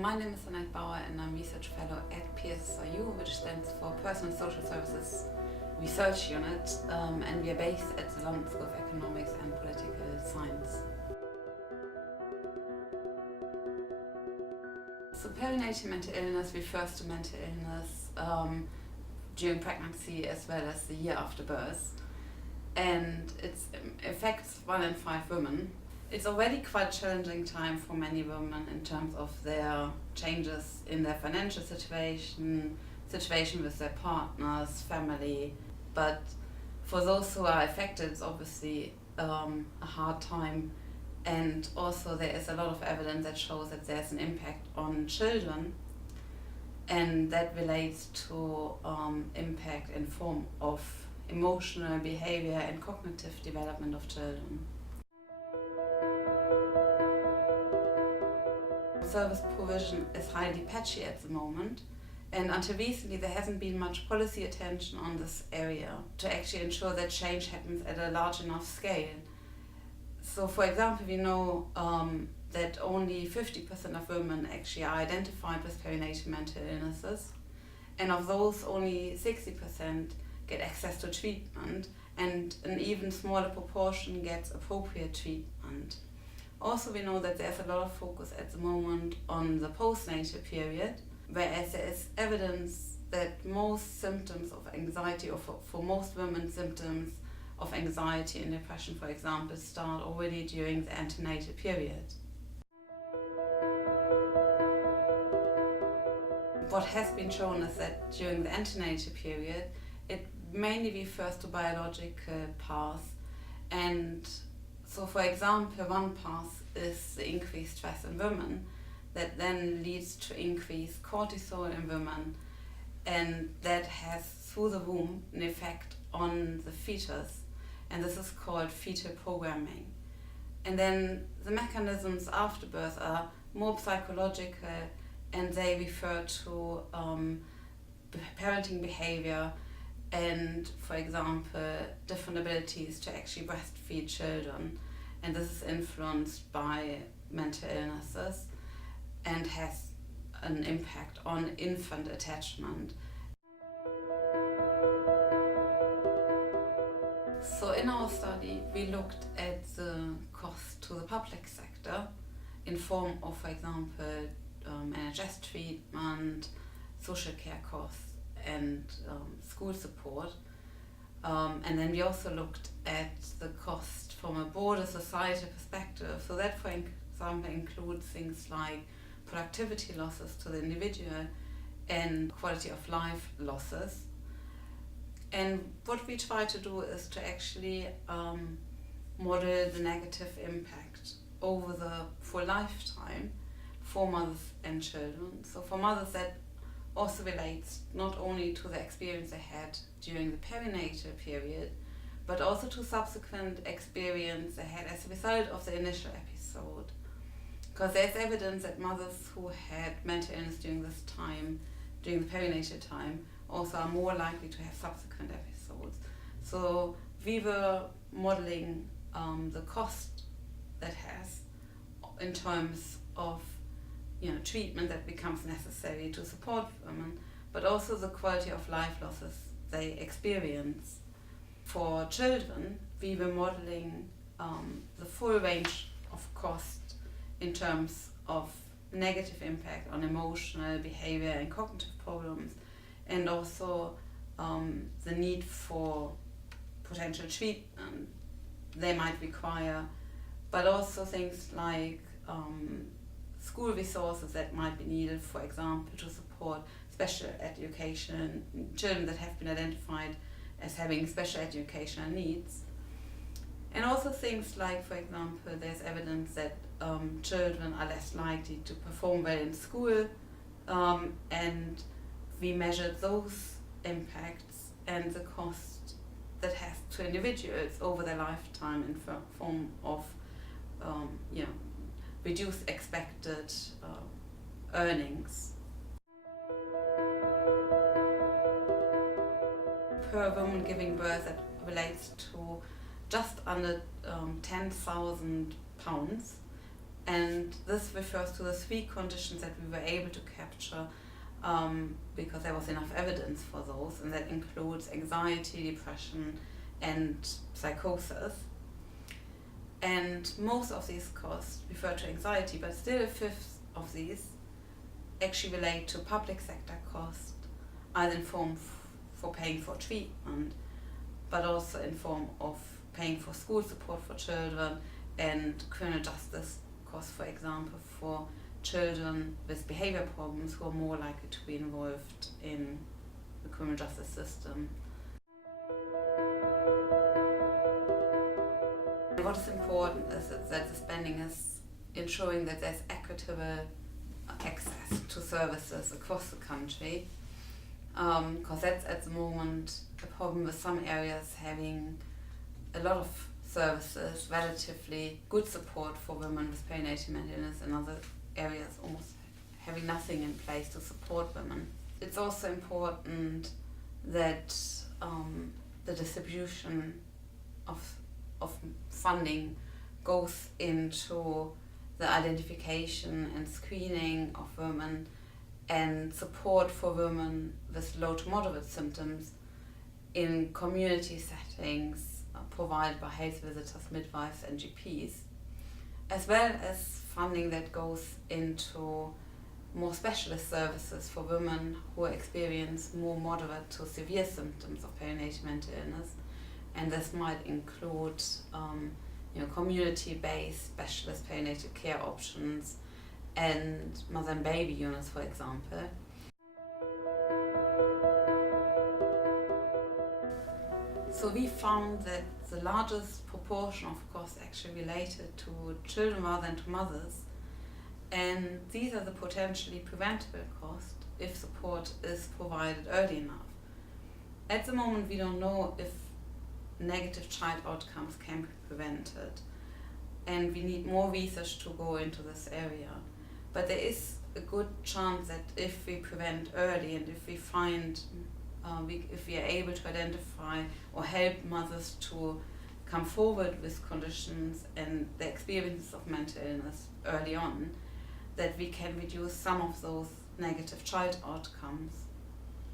My name is Annette Bauer and I'm Research Fellow at PSSIU, which stands for Personal Social Services Research Unit, and we are based at the London School of Economics and Political Science. So perinatal mental illness refers to mental illness during pregnancy as well as the year after birth, and it affects 1 in 5 women. It's already quite a challenging time for many women in terms of their changes in their financial situation with their partners, family. But for those who are affected, it's obviously a hard time. And also there is a lot of evidence that shows that there's an impact on children, and that relates to impact in form of emotional behavior and cognitive development of children. Service provision is highly patchy at the moment, and until recently there hasn't been much policy attention on this area to actually ensure that change happens at a large enough scale. So for example, we know that only 50% of women actually are identified with perinatal mental illnesses, and of those only 60% get access to treatment, and an even smaller proportion gets appropriate treatment. Also, we know that there's a lot of focus at the moment on the postnatal period, whereas there is evidence that most symptoms of anxiety, or for most women, symptoms of anxiety and depression, for example, start already during the antenatal period. What has been shown is that during the antenatal period, it mainly refers to biological paths, and so, for example, one path is the increased stress in women that then leads to increased cortisol in women, and that has, through the womb, an effect on the fetus, and this is called fetal programming. And then the mechanisms after birth are more psychological, and they refer to parenting behavior and, for example, different abilities to actually breastfeed children. And this is influenced by mental illnesses and has an impact on infant attachment. So in our study, we looked at the cost to the public sector in form of, for example, NHS treatment, social care costs, and school support. And then we also looked at the cost from a broader societal perspective. So that, for example, includes things like productivity losses to the individual and quality of life losses. And what we try to do is to actually model the negative impact over the full lifetime for mothers and children. So for mothers, that also relates not only to the experience they had during the perinatal period, but also to subsequent experience they had as a result of the initial episode. Because there's evidence that mothers who had mental illness during this time, during the perinatal time, also are more likely to have subsequent episodes. So we were modeling the cost that has in terms of treatment that becomes necessary to support women, but also the quality of life losses they experience. For children, we were modeling the full range of cost in terms of negative impact on emotional behavior and cognitive problems, and also the need for potential treatment they might require, but also things like school resources that might be needed, for example, to support special education, children that have been identified as having special educational needs. And also things like, for example, there's evidence that children are less likely to perform well in school, and we measured those impacts and the cost that has to individuals over their lifetime in form of reduced expected earnings. Per woman giving birth, that relates to just under £10,000 And this refers to the 3 conditions that we were able to capture because there was enough evidence for those, and that includes anxiety, depression, and psychosis. And most of these costs refer to anxiety, but still a fifth of these actually relate to public sector costs, either in form for paying for treatment, but also in form of paying for school support for children and criminal justice costs, for example, for children with behavior problems who are more likely to be involved in the criminal justice system. What is important is that the spending is ensuring that there's equitable access to services across the country, because that's at the moment a problem with some areas having a lot of services, relatively good support for women with perinatal mental illness, and other areas almost having nothing in place to support women. It's also important that the distribution of funding goes into the identification and screening of women and support for women with low to moderate symptoms in community settings provided by health visitors, midwives and GPs, as well as funding that goes into more specialist services for women who experience more moderate to severe symptoms of perinatal mental illness. And this might include community-based specialist perinatal care options and mother and baby units, for example. So we found that the largest proportion of costs actually related to children rather than to mothers, and these are the potentially preventable costs if support is provided early enough. At the moment we don't know if negative child outcomes can be prevented, and we need more research to go into this area. But there is a good chance that if we prevent early and if we find if we are able to identify or help mothers to come forward with conditions and the experiences of mental illness early on, that we can reduce some of those negative child outcomes.